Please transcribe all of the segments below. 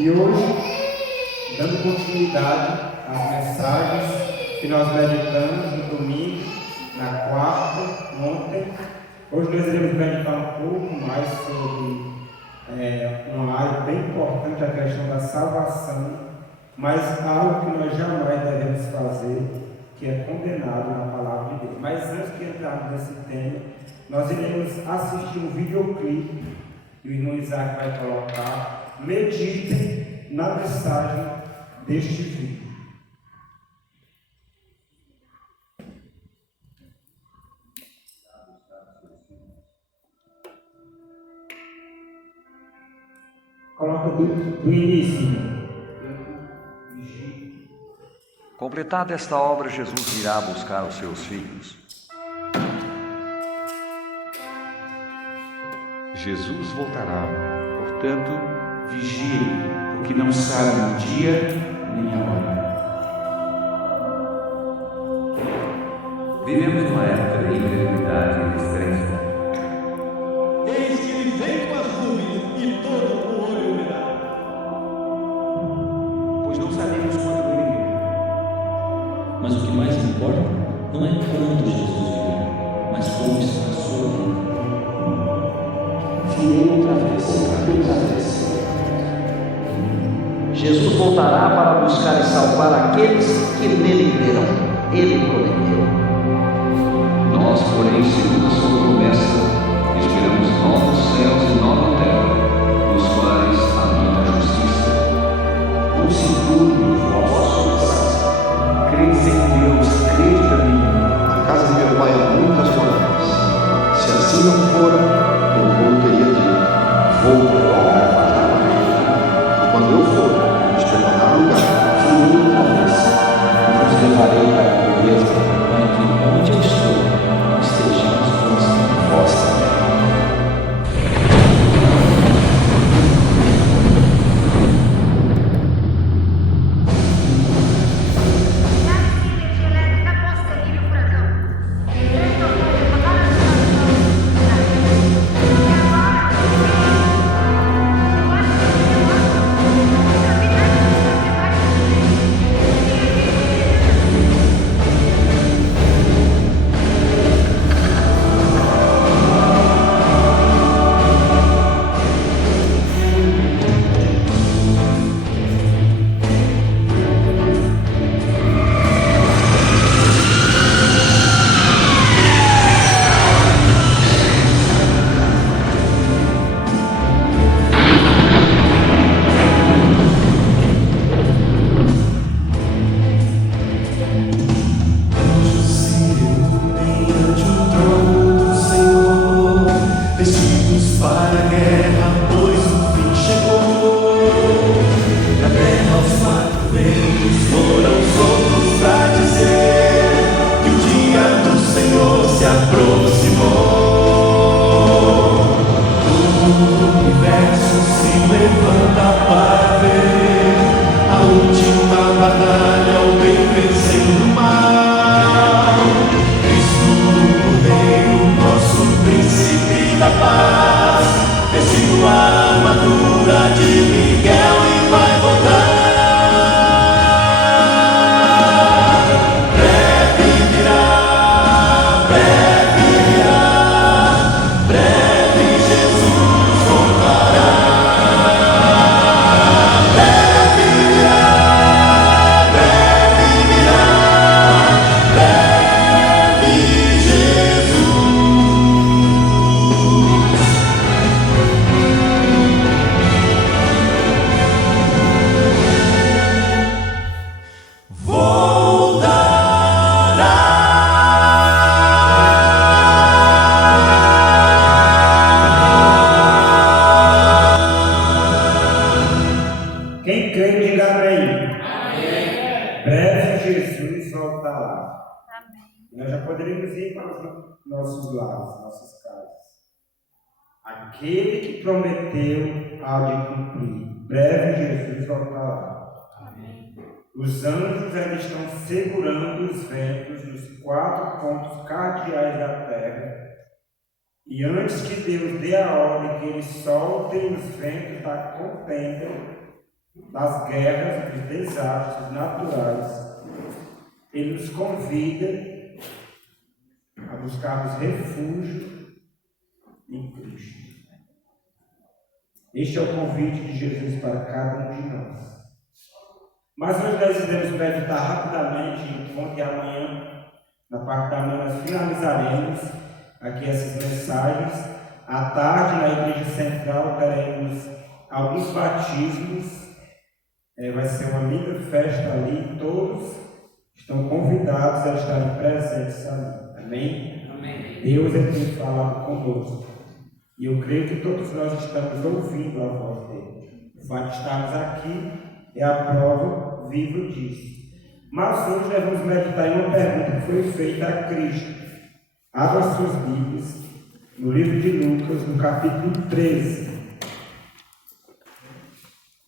E hoje, dando continuidade às mensagens que nós meditamos no domingo, na quarta, ontem, hoje nós iremos meditar um pouco mais sobre uma área bem importante, a questão da salvação, mas algo que nós jamais devemos fazer, que é condenado na palavra de Deus. Mas antes de entrarmos nesse tema, nós iremos assistir um videoclipe que o irmão Isaac vai colocar. Meditem na mensagem deste vídeo. Coloca do início. Completada esta obra, Jesus irá buscar os seus filhos. Jesus voltará, portanto, vigiem, porque não sabem o dia nem a hora. Vivemos numa época de incredulidade e descrença. Eis que ele vem com as nuvens e todo o olho verá. Pois não sabemos quando ele virá. Mas o que mais importa não é quando Jesus virá, mas como está a sua vida. Virei outra vez. Jesus voltará para buscar e salvar aqueles que nele creram. Ele prometeu. Nós, porém, segundo a sua promessa, esperamos novos céus e nova terra, nos quais habita a justiça. Use tudo no vosso coração. Credes em Deus, crede também. A casa de meu pai há muitas moradas. Se assim não fora, eu teria dito: vou preparar para ele. Quando eu for, nos preparar lugar. Virei outra vez. Vos levarei para a beleza, para que onde eu estou, estejamos vós também. Nossos lares, nossas casas. Aquele que prometeu há de cumprir. Breve Jesus voltará. Amém. Os anjos ainda estão segurando os ventos nos 4 pontos cardeais da terra. E antes que Deus dê a ordem que eles soltem os ventos da contenda, das guerras, dos desastres naturais, Ele nos convida a buscarmos refúgio em Cristo. Este é o convite de Jesus para cada um de nós. Mas hoje nós iremos meditar rapidamente, ontem e amanhã, na parte da manhã, nós finalizaremos aqui essas mensagens. À tarde, na Igreja Central, teremos alguns batismos. Vai ser uma linda festa ali, todos estão convidados a estarem presentes ali. Amém? Amém. Deus tem falado conosco. E eu creio que todos nós estamos ouvindo a voz dele. O fato de estarmos aqui é a prova viva disso. Mas hoje nós vamos meditar em uma pergunta que foi feita a Cristo. Abra suas Bíblias no livro de Lucas, no capítulo 13.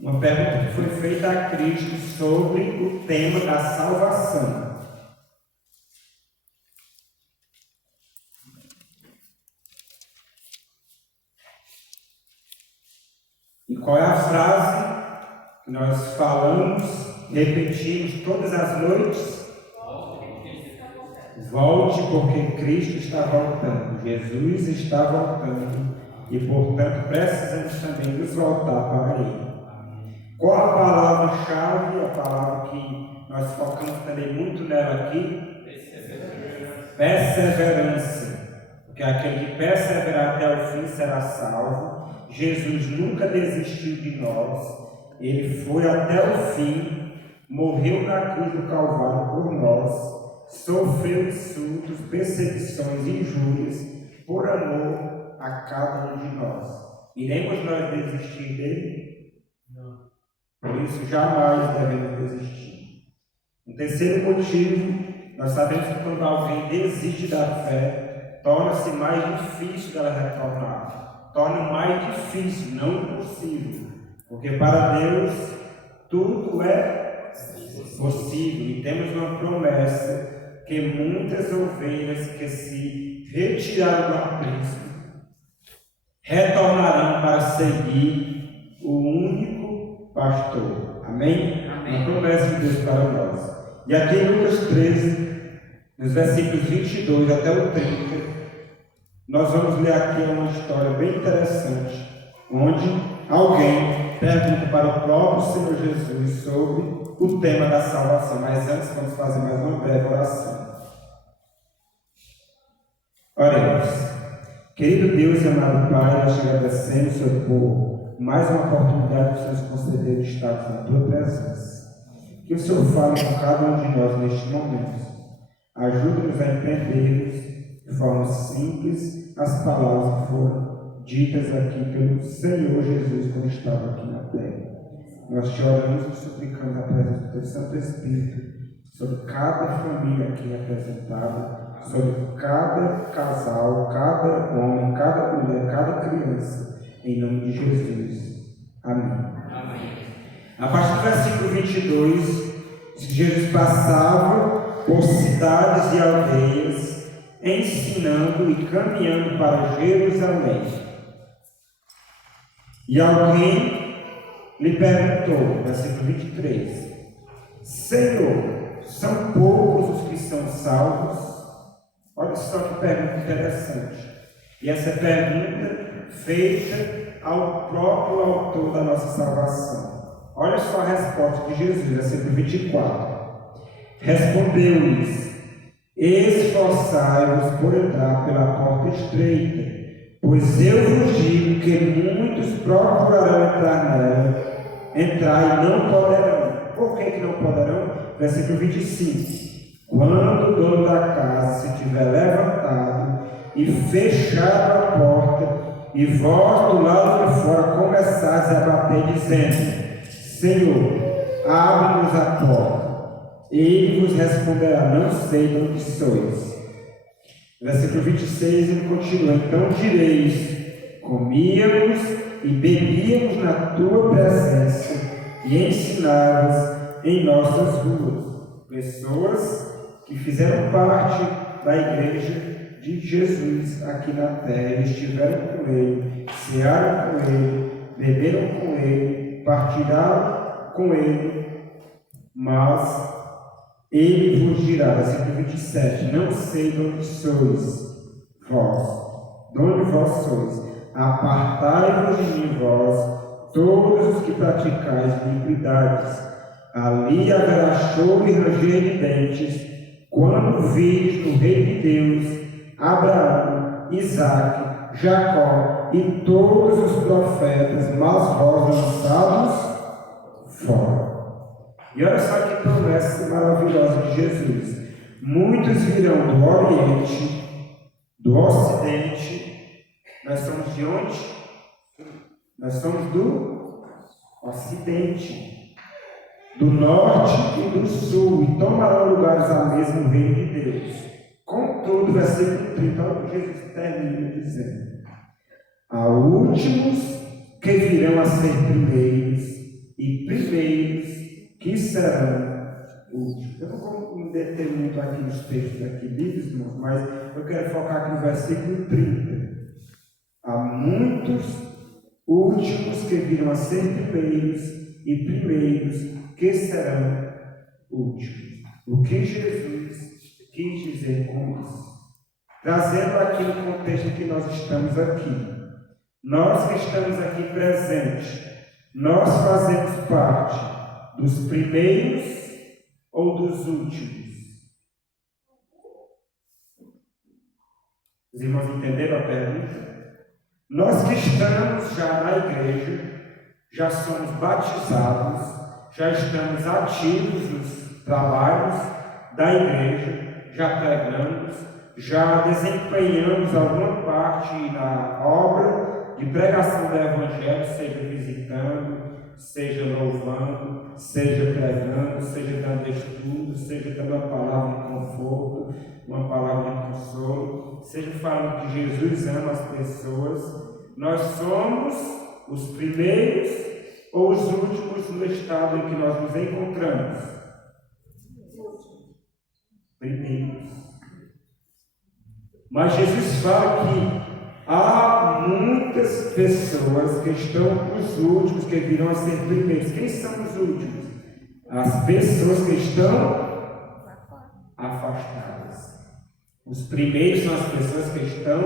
Uma pergunta que foi feita a Cristo sobre o tema da salvação. E qual é a frase que nós falamos, repetimos todas as noites? Volte, porque Cristo está voltando. Jesus está voltando. E, portanto, precisamos também nos voltar para Ele. Qual a palavra-chave? A palavra que nós focamos também muito nela aqui? Perseverança. Porque aquele que perseverar até o fim será salvo. Jesus nunca desistiu de nós. Ele foi até o fim, morreu na cruz do Calvário por nós, sofreu insultos, perseguições e injúrias por amor a cada um de nós. Iremos nós desistir dele? Por isso, jamais devemos desistir. Um terceiro motivo, nós sabemos que quando alguém desiste da fé, torna-se mais difícil dela retornar. Torna mais difícil, não impossível. Porque para Deus, tudo é possível. E temos uma promessa que muitas ovelhas que se retiraram do aprisco retornarão para seguir o único pastor. Amém? Amém. Uma promessa de Deus para nós. E aqui em Lucas 13, nos versículos 22 até o 30, nós vamos ler aqui uma história bem interessante, onde alguém pergunta para o próprio Senhor Jesus sobre o tema da salvação. Mas antes vamos fazer mais uma breve oração. Oremos. Querido Deus e amado Pai, nós te agradecemos, Senhor, por mais uma oportunidade que o Senhor nos concedeu de estarmos na Tua presença. Que o Senhor fale com cada um de nós neste momento. Ajude-nos a entendermos de forma simples as palavras que foram ditas aqui pelo Senhor Jesus quando estava aqui na terra. Nós te oramos e suplicamos a presença do Teu Santo Espírito sobre cada família aqui representada, sobre cada casal, cada homem, cada mulher, cada criança, em nome de Jesus. Amém. Amém. A partir do versículo 22, Jesus passava por cidades e aldeias, ensinando e caminhando para Jerusalém. E alguém lhe perguntou, versículo 23, Senhor, são poucos os que são salvos? Olha só que pergunta interessante. E essa pergunta feita ao próprio autor da nossa salvação. Olha só a resposta de Jesus, versículo 24. Respondeu-lhes, esforçai-vos por entrar pela porta estreita, pois eu vos digo que muitos procurarão entrar nela, entrar e não poderão. Por que não poderão? Versículo 25. Quando o dono da casa se tiver levantado e fechado a porta, e vós do lado de fora começares a bater, dizendo, Senhor, abre-nos a porta. Ele vos responderá, não sei de onde sois. Versículo 26, ele continua, então direis, comíamos e bebíamos na tua presença e ensinavas em nossas ruas. Pessoas que fizeram parte da igreja de Jesus aqui na terra, estiveram com ele, cearam com ele, beberam com ele, partilharam com ele, mas ele vos dirá, versículo 27, não sei de onde sois vós, de onde vós sois, apartai-vos de mim vós, todos os que praticais iniquidades, ali haverá choro e ranger de dentes, quando vires no rei de Deus, Abraão, Isaque, Jacó e todos os profetas, mas vós lançados fora. E olha só que promessa maravilhosa de Jesus. Muitos virão do Oriente, do Ocidente. Nós somos de onde? Nós somos do Ocidente, do Norte e do Sul, e tomarão lugares à mesa no reino de Deus. Contudo, versículo 30, olha o que Jesus termina dizendo: há últimos que virão a ser primeiros, e primeiros que serão últimos. Eu não vou me deter muito aqui nos textos aqui livres, irmãos, mas eu quero focar aqui no versículo 30. Há muitos últimos que virão a ser primeiros, e primeiros que serão últimos. O que Jesus quis dizer com isso? Trazendo aqui no contexto em que nós estamos aqui. Nós que estamos aqui presentes, nós fazemos parte dos primeiros ou dos últimos? Os irmãos entenderam a pergunta? Nós que estamos já na igreja, já somos batizados, já estamos ativos nos trabalhos da igreja, já pregamos, já desempenhamos alguma parte na obra de pregação do Evangelho, seja visitando, seja louvando, seja pregando, seja dando estudo, seja dando uma palavra de conforto, uma palavra de consolo, seja falando que Jesus ama as pessoas. Nós somos os primeiros ou os últimos no estado em que nós nos encontramos? Primeiros. Mas Jesus fala que há muitas pessoas que estão os últimos, que virão a ser primeiros. Quem são os últimos? As pessoas que estão afastadas. Os primeiros são as pessoas que estão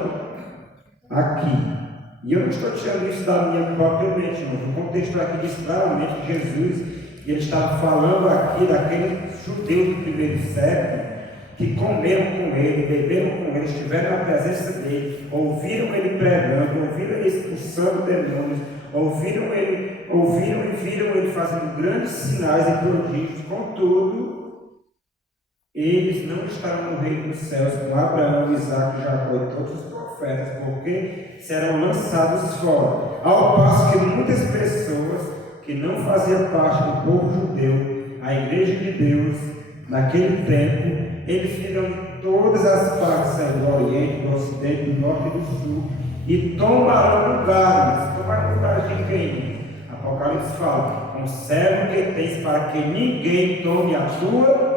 aqui. E eu não estou tirando isso da minha própria mente, não. O contexto aqui diz claramente que Jesus, ele estava falando aqui daquele judeu do primeiro século, que comeram com ele, beberam com ele, estiveram na presença dele, ouviram ele pregando, ouviram ele expulsando demônios, ouviram e viram ele fazendo grandes sinais e prodígios. Contudo, eles não estarão no reino dos céus com Abraão, Isaque, Jacó e todos os profetas, porque serão lançados fora. Ao passo que muitas pessoas que não faziam parte do povo judeu, a igreja de Deus, naquele tempo, eles virão de todas as partes do Oriente, do Ocidente, do Norte e do Sul, e tomarão lugares. Tomarão lugares de quem? Apocalipse fala: conserva o que tens para que ninguém tome a tua.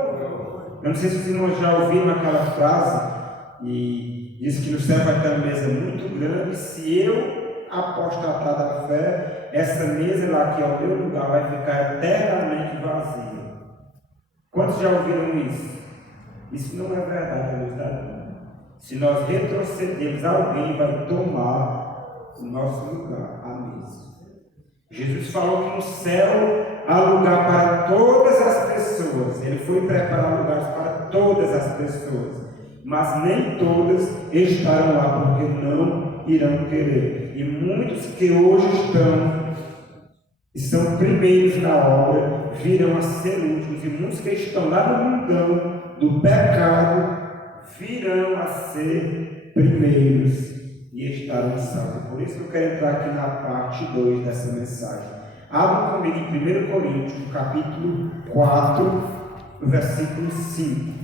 Eu não sei se os irmãos já ouviram aquela frase, e diz que no céu vai ter uma mesa muito grande. Se eu apostatar da fé, essa mesa lá que é o meu lugar vai ficar eternamente vazia. Quantos já ouviram isso? Isso não é verdade, a luz da Bíblia. Se nós retrocedermos, alguém vai tomar o nosso lugar, a mesa. Jesus falou que no céu há lugar para todas as pessoas. Ele foi preparar lugares para todas as pessoas. Mas nem todas estarão lá, porque não irão querer. E muitos que hoje estão e são primeiros na obra, virão a ser últimos. E muitos que estão lá no mundão do pecado virão a ser primeiros e estarão salvos. Por isso que eu quero entrar aqui na parte 2 dessa mensagem. Abra comigo em 1 Coríntios, capítulo 4, no versículo 5.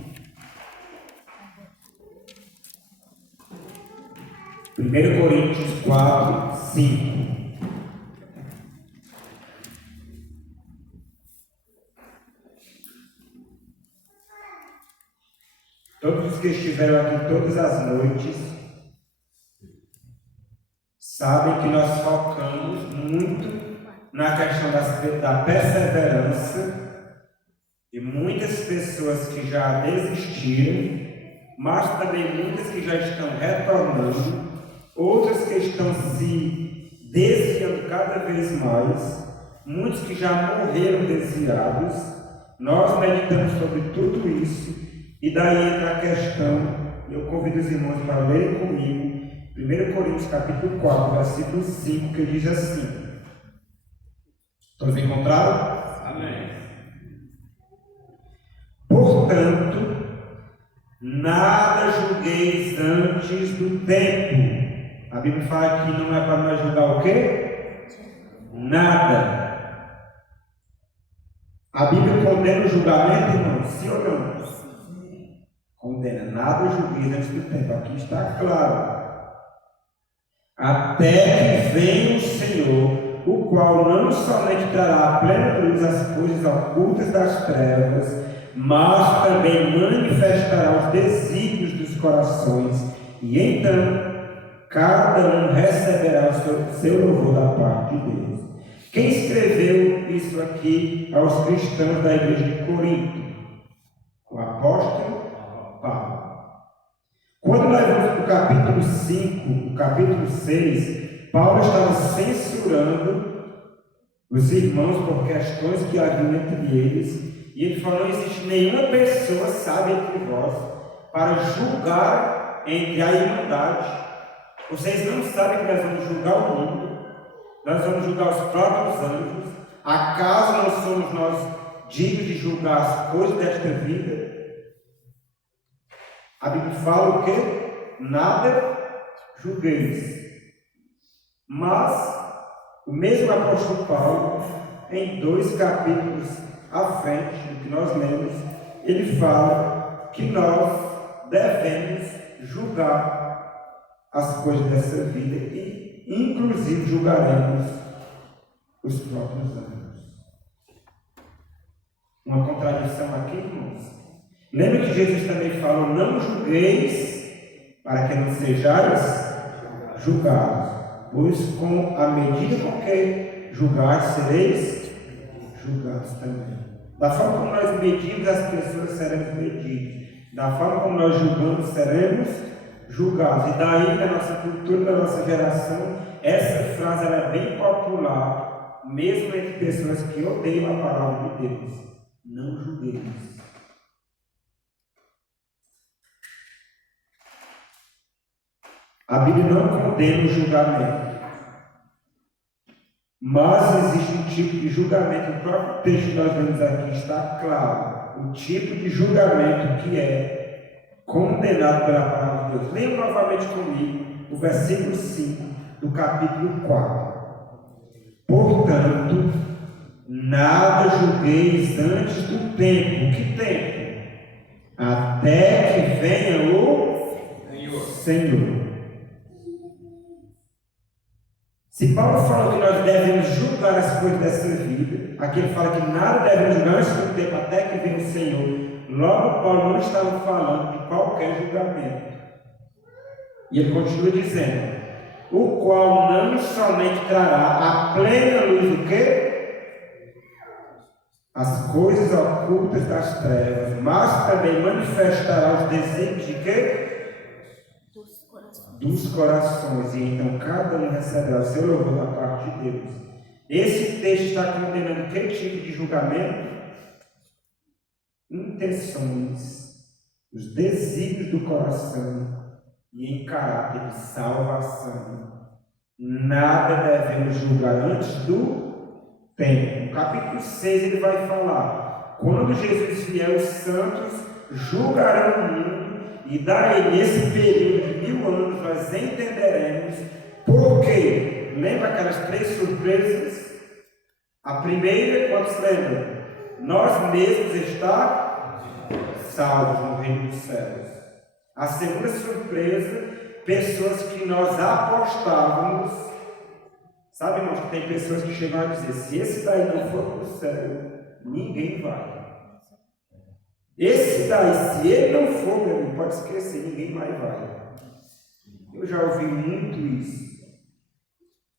1 Coríntios 4, 5. Todos os que estiveram aqui todas as noites sabem que nós focamos muito na questão da perseverança, de muitas pessoas que já desistiram, mas também muitas que já estão retornando, outras que estão se desviando cada vez mais, muitos que já morreram desviados. Nós meditamos sobre tudo isso, e daí entra a questão, eu convido os irmãos para lerem comigo 1 Coríntios capítulo 4, versículo 5, que diz assim. Todos encontraram? Amém. Portanto, nada julgueis antes do tempo. A Bíblia fala que não é para nós julgar o quê? Nada. A Bíblia condena o julgamento, irmão? Sim ou não? Condena. Nada julgueis antes do tempo. Aqui está claro. Até que venha o Senhor, o qual não somente trará a plena luz as coisas ocultas das trevas, mas também manifestará os desígnios dos corações, e então cada um receberá o seu louvor da parte de Deus. Quem escreveu isso aqui aos cristãos da igreja de Corinto? O apóstolo Paulo. Quando nós vamos para o capítulo 5, o capítulo 6, Paulo estava censurando os irmãos por questões que haviam entre eles, e ele falou: não existe nenhuma pessoa sábia entre vós para julgar entre a irmandade. Vocês não sabem que nós vamos julgar o mundo, nós vamos julgar os próprios anjos. Acaso não somos nós dignos de julgar as coisas desta vida? A Bíblia fala o quê? Nada julgueis. Mas o mesmo apóstolo Paulo, em 2 capítulos à frente do que nós lemos, ele fala que nós devemos julgar as coisas dessa vida e, inclusive, julgaremos os próprios anjos. Uma contradição aqui, irmãos. Lembra que Jesus também falou: não julgueis para que não sejais julgados, pois com a medida com que julgares, sereis julgados também. Da forma como nós medimos as pessoas, seremos medidos. Da forma como nós julgamos, seremos julgados. E daí, na nossa cultura, na nossa geração, essa frase ela é bem popular, mesmo entre pessoas que odeiam a palavra de Deus. Não julgueis. A Bíblia não condena o julgamento, mas existe um tipo de julgamento. O próprio texto que nós vemos aqui está claro, o tipo de julgamento que é condenado pela palavra de Deus. Leiam novamente comigo o versículo 5 do capítulo 4. Portanto, nada julgueis antes do tempo. Que tempo? Até que venha o Senhor. Se Paulo falou que nós devemos julgar as coisas dessa vida, aqui ele fala que nada devemos julgar antes do tempo, até que venha o Senhor. Logo, Paulo não estava falando de qualquer julgamento. E ele continua dizendo: o qual não somente trará a plena luz do quê? As coisas ocultas das trevas, mas também manifestará os desígnios de quê? Dos corações, e então cada um receberá o seu louvor da parte de Deus. Esse texto está condenando que tipo de julgamento? Intenções, os desígnios do coração e em caráter de salvação. Nada devemos julgar antes do tempo. No capítulo 6 ele vai falar: quando Jesus vier, os santos julgarão o mundo. E daí, nesse período de 1000 anos, nós entenderemos por quê. Lembra aquelas 3 surpresas? A primeira, quantos lembram? Nós mesmos estar salvos no reino dos céus. A segunda surpresa, pessoas que nós apostávamos. Sabe, irmãos, que tem pessoas que chegam a dizer: se esse daí não for para o céu, ninguém vai. Esse daí, se ele não for, meu amigo, pode esquecer, ninguém mais vai. Eu já ouvi muito isso.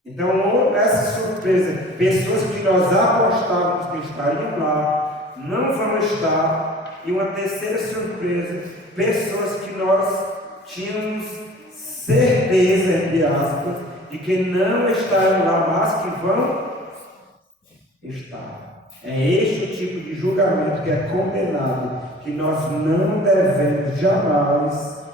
Então, essa surpresa, pessoas que nós apostávamos que estariam lá, não vão estar. E uma terceira surpresa, pessoas que nós tínhamos certeza, entre aspas, de que não estarão lá, mas que vão estar. É este o tipo de julgamento que é condenado, que nós não devemos jamais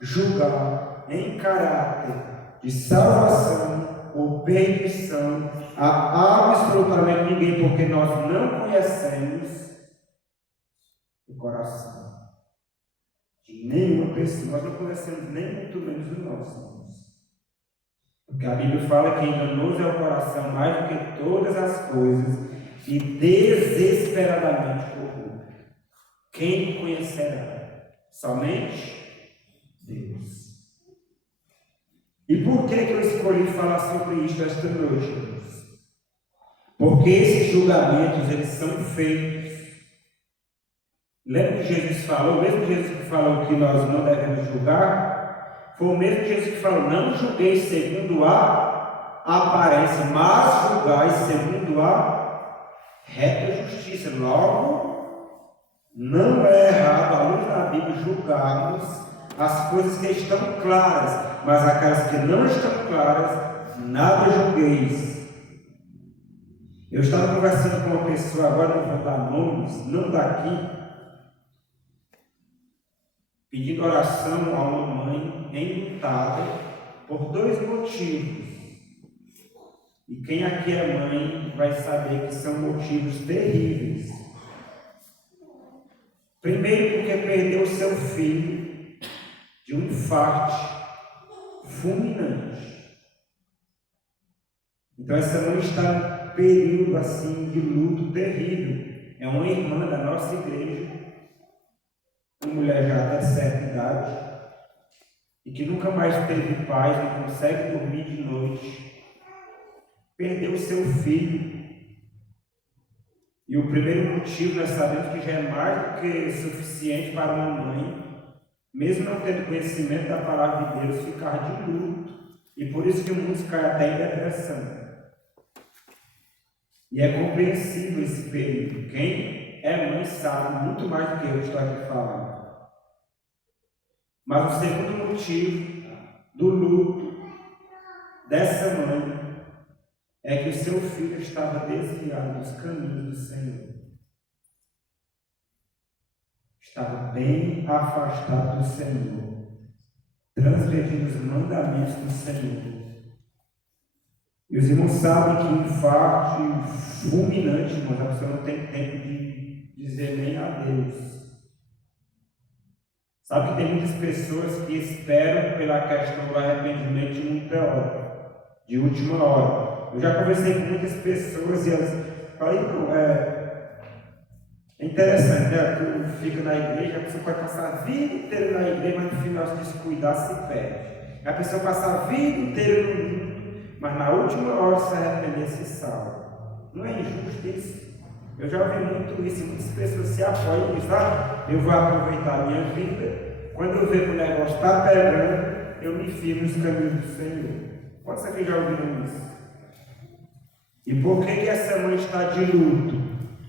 julgar em caráter de salvação ou perdição a absolutamente ninguém, porque nós não conhecemos o coração de nenhuma pessoa. Nós não conhecemos nem muito menos o nosso. Porque a Bíblia fala que enganoso é o coração mais do que todas as coisas e desesperadamente corrupto. Quem conhecerá? Somente Deus. E por que eu escolhi falar sobre isto esta noite, irmãos? Porque esses julgamentos, eles são feitos. Lembra que Jesus falou, o mesmo Jesus que falou que nós não devemos julgar, foi o mesmo Jesus que falou, não julgueis segundo a aparência, mas julgai segundo a reta justiça. Logo, não é errado, à luz da Bíblia, julgarmos as coisas que estão claras, mas aquelas que não estão claras, nada julgueis. Eu estava conversando com uma pessoa, agora não vou dar nomes, não daqui, pedindo oração a uma mãe enlutada por 2 motivos. E quem aqui é mãe vai saber que são motivos terríveis. Primeiro, porque perdeu seu filho de um infarto fulminante. Então essa mãe está num período assim de luto terrível. É uma irmã da nossa igreja, uma mulher já até certa idade, e que nunca mais teve paz, não consegue dormir de noite, perdeu seu filho. E o primeiro motivo nós sabemos que já é mais do que suficiente para uma mãe, mesmo não tendo conhecimento da palavra de Deus, ficar de luto. E por isso que muitos caem até em depressão. E é compreensível esse período. Quem é mãe sabe muito mais do que eu estou aqui falando. Mas o segundo motivo do luto dessa mãe é que o seu filho estava desviado dos caminhos do Senhor. Estava bem afastado do Senhor, transgredindo os mandamentos do Senhor. E os irmãos sabem que um infarto fulminante, irmãos, a pessoa não tem tempo de dizer nem adeus. Sabe que tem muitas pessoas que esperam pela questão do arrependimento de muita hora, de última hora. Eu já conversei com muitas pessoas e elas falam, é interessante, né? Tu fica na igreja, a pessoa pode passar a vida inteira na igreja, mas no final se descuidar se perde. A pessoa passa a vida inteira no mundo, mas na última hora se arrepender se salva. Não é injusto isso? Eu já ouvi muito isso, muitas pessoas se apoiam e dizem, eu vou aproveitar a minha vida, quando eu ver que o negócio está pegando, eu me firmo nos caminhos do Senhor. Quantos aqui já ouviram isso? E por que essa mãe está de luto?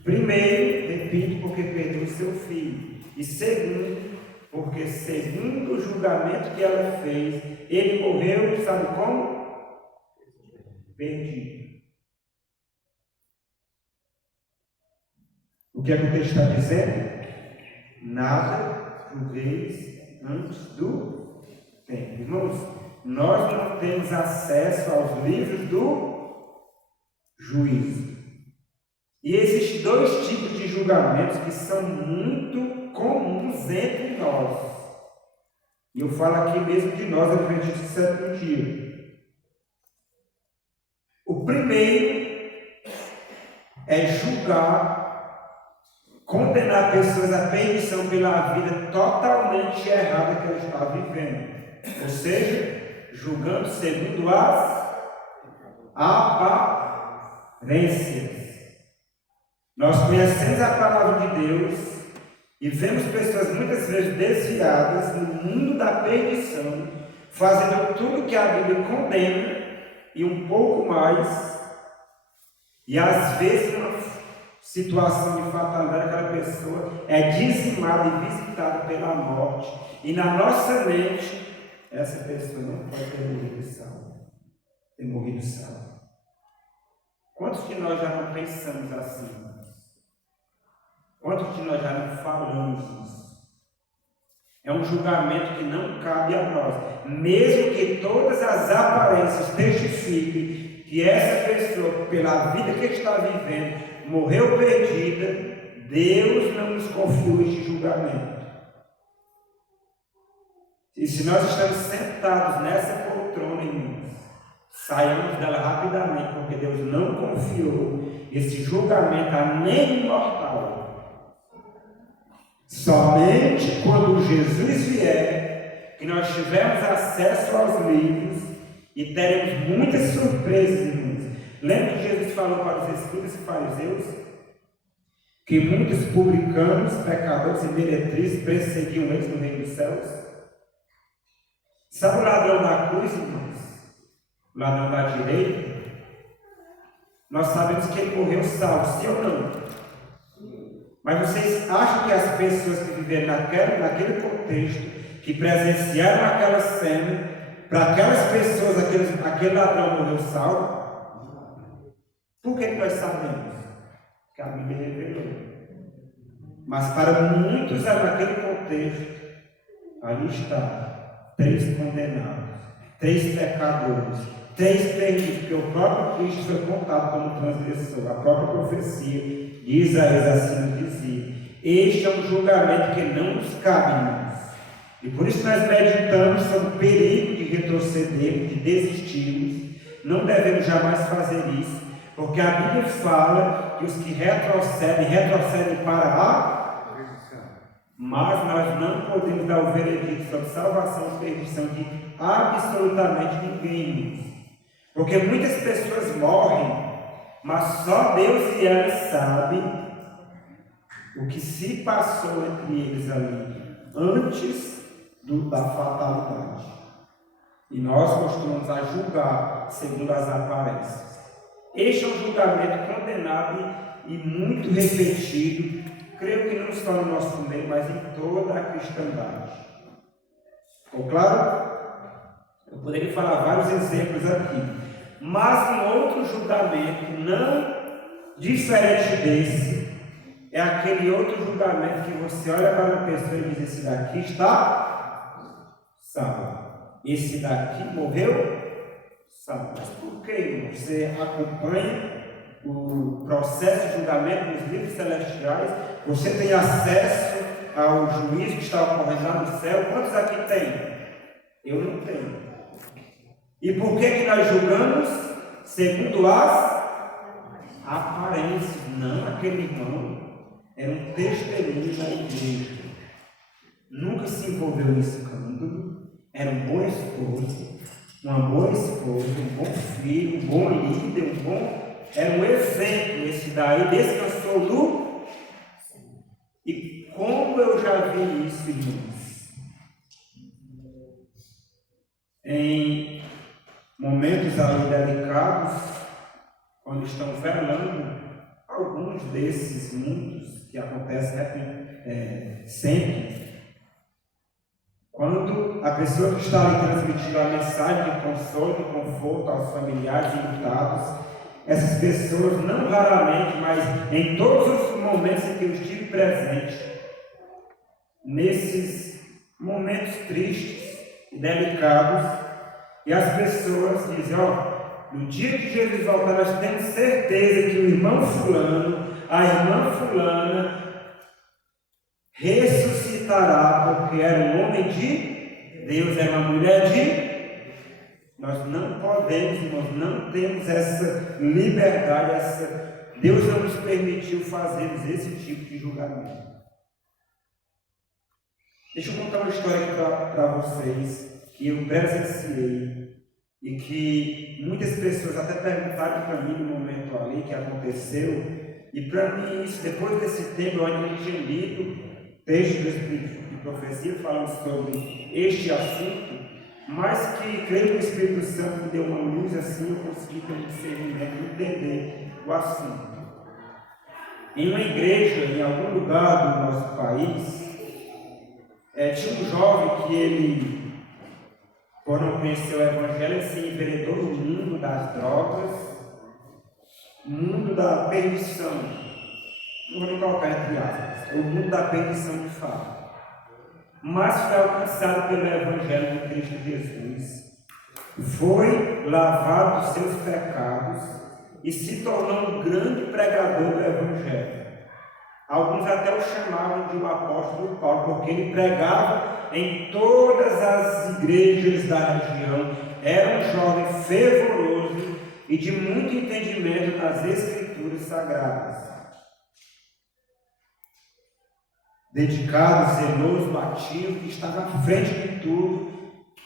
Primeiro, repito, porque perdeu seu filho. E segundo, porque segundo o julgamento que ela fez, ele morreu, sabe como? Perdido. O que é que o texto está dizendo? Nada julgueis antes do tempo. Irmãos, nós não temos acesso aos livros do juízo. E existem 2 tipos de julgamentos que são muito comuns entre nós. E eu falo aqui mesmo de nós, Adventistas do sétimo dia. O primeiro é julgar, condenar pessoas à perdição pela vida totalmente errada que ela está vivendo. Ou seja, julgando segundo as aparências. Nós conhecemos a palavra de Deus e vemos pessoas muitas vezes desviadas no mundo da perdição, fazendo tudo que a Bíblia condena, e um pouco mais, e às vezes uma situação de fatalidade, aquela pessoa é dizimada e visitada pela morte, e na nossa mente, essa pessoa não pode ter morrido salvo. Quantos de nós já não pensamos assim? Quantos de nós já não falamos isso? É um julgamento que não cabe a nós, mesmo que todas as aparências testifiquem que essa pessoa, pela vida que está vivendo, morreu perdida. Deus não nos confiou este julgamento. E se nós estamos sentados nessa poltrona, irmãos, saiamos dela rapidamente, porque Deus não confiou esse julgamento a nenhum mortal. Somente quando Jesus vier, que nós tivermos acesso aos livros e teremos muitas surpresas, irmãos. Lembra que Jesus falou para os escribas e fariseus que muitos publicanos, pecadores e meretrizes perseguiam eles no reino dos céus? Sabe o ladrão da cruz, irmãos? O ladrão da direita? Nós sabemos que ele morreu salvo, sim ou não? Mas vocês acham que as pessoas que viveram naquele contexto, que presenciaram aquela cena, para aquelas pessoas, aquele ladrão morreu salvo? Por que nós sabemos? Que a Bíblia revelou. Mas para muitos naquele contexto, ali está 3 condenados, 3 pecadores, 3 perdidos, porque o próprio Cristo foi contado como transgressor. A própria profecia de Isaías assim nos dizia. Este é um julgamento que não nos cabe, irmãos. E por isso nós meditamos sobre o perigo de retrocedermos, de desistirmos. Não devemos jamais fazer isso, porque a Bíblia fala que os que retrocedem para a perdição. Mas nós não podemos dar o veredito sobre salvação e perdição de absolutamente ninguém. Porque muitas pessoas morrem, mas só Deus e ela sabem o que se passou entre eles ali, antes da fatalidade. E nós costumamos a julgar segundo as aparências. Este é um julgamento condenado e muito repetido, creio que não só no nosso meio, mas em toda a cristandade. Ficou claro? Eu poderia falar vários exemplos aqui. Mas um outro julgamento, não diferente desse, é aquele outro julgamento que você olha para uma pessoa e diz: esse daqui está salvo. Esse daqui morreu salvo. Mas por que, irmão? Você acompanha o processo de julgamento nos livros celestiais? Você tem acesso ao juízo que está ocorrendo lá no céu? Quantos aqui tem? Eu não tenho. E por que nós julgamos? Segundo as aparências. Não, aquele irmão era um testemunho da igreja. Nunca se envolveu em escândalo. Era um bom esposo, uma boa esposa, um bom filho, um bom líder, era um exemplo. Esse daí descansou no... E como eu já vi isso, irmãos, em momentos ali delicados, quando estão velando, alguns desses, muitos, que acontecem sempre, quando a pessoa que está ali transmitindo a mensagem de consolo, de conforto aos familiares enlutados, essas pessoas, não raramente, mas em todos os momentos em que eu estive presente, nesses momentos tristes e delicados, e as pessoas dizem: no dia que Jesus voltar, nós temos certeza que o irmão fulano, a irmã fulana, ressuscitará, porque era um homem de Deus, era uma mulher de... Nós não podemos, irmãos, não temos essa liberdade, Deus não nos permitiu fazermos esse tipo de julgamento. Deixa eu contar uma história aqui para vocês, que eu presenciei, e que muitas pessoas até perguntaram para mim no momento ali que aconteceu, e para mim isso, depois desse tempo, eu ainda não tinha lido textos de profecia falando sobre este assunto, mas que creio que o Espírito Santo me deu uma luz assim, eu consegui ter um discernimento e entender o assunto. Em uma igreja, em algum lugar do nosso país, tinha um jovem que ele, por não conhecer o Evangelho, ele se enveredou no mundo das drogas, no mundo da perdição. Não vou nem colocar entre aspas, o mundo da perdição de fato. Mas foi alcançado pelo Evangelho de Cristo Jesus, foi lavado dos seus pecados e se tornou um grande pregador do Evangelho. Alguns até o chamavam de o apóstolo Paulo, porque ele pregava em todas as igrejas da região. Era um jovem fervoroso e de muito entendimento das Escrituras Sagradas. Dedicado, zeloso, ativo, que estava à frente de tudo,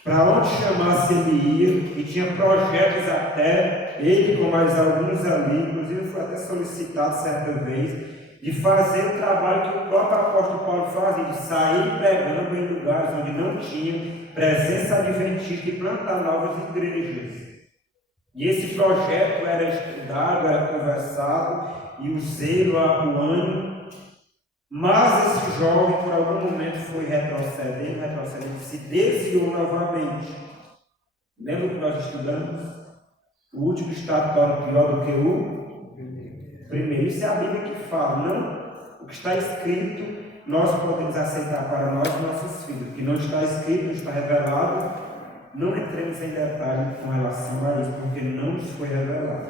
para onde chamasse ele ia, e tinha projetos até, ele com mais alguns ali, inclusive foi até solicitado certa vez, de fazer o trabalho que o próprio apóstolo Paulo fazia, de sair pregando em lugares onde não tinha presença adventista e plantar novas igrejas. E esse projeto era estudado, era conversado, e o zelo, o ânimo. Mas esse jovem, por algum momento, foi retrocedendo, se desviou novamente. Lembra que nós estudamos? O último estado torna pior do que o primeiro. Isso é a Bíblia que fala, não? O que está escrito, nós podemos aceitar para nós e nossos filhos. O que não está escrito, não está revelado, não entremos em detalhe com relação a isso, porque não nos foi revelado.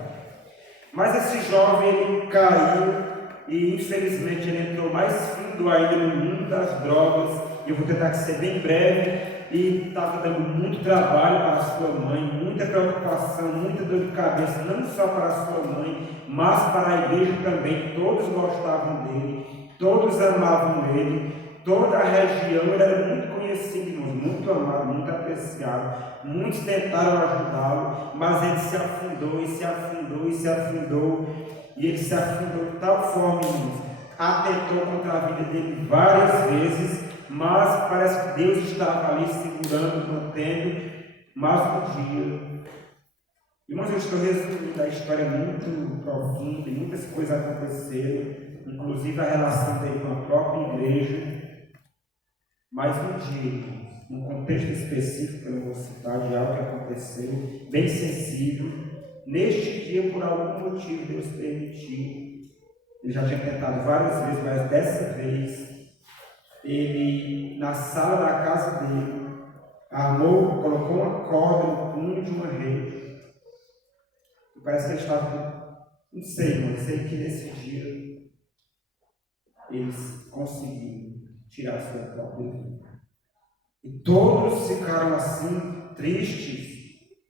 Mas esse jovem, ele caiu. E infelizmente ele entrou mais fundo ainda no mundo das drogas. Eu vou tentar ser bem breve. E estava dando muito trabalho para a sua mãe, muita preocupação, muita dor de cabeça, não só para a sua mãe, mas para a igreja também. Todos gostavam dele, todos amavam ele, toda a região. Ele era muito conhecido, irmãos, muito amado, muito apreciado. Muitos tentaram ajudá-lo, mas ele se afundou e se afundou e se afundou. E ele se afundou de tal forma, irmãos, atentou contra a vida dele várias vezes, mas parece que Deus estava ali segurando, mantendo, mais um dia. Irmãos, eu estou resumindo a história muito profunda, e muitas coisas aconteceram, inclusive a relação dele com a própria igreja. Mas um dia, irmãos, num contexto específico, que eu não vou citar, de algo que aconteceu, bem sensível. Neste dia, por algum motivo, Deus permitiu. Ele já tinha tentado várias vezes, mas dessa vez, ele, na sala da casa dele, colocou uma corda no punho de uma rede. E parece que ele estava, não sei, mas sei que nesse dia, eles conseguiram tirar sua própria vida. E todos ficaram assim, tristes.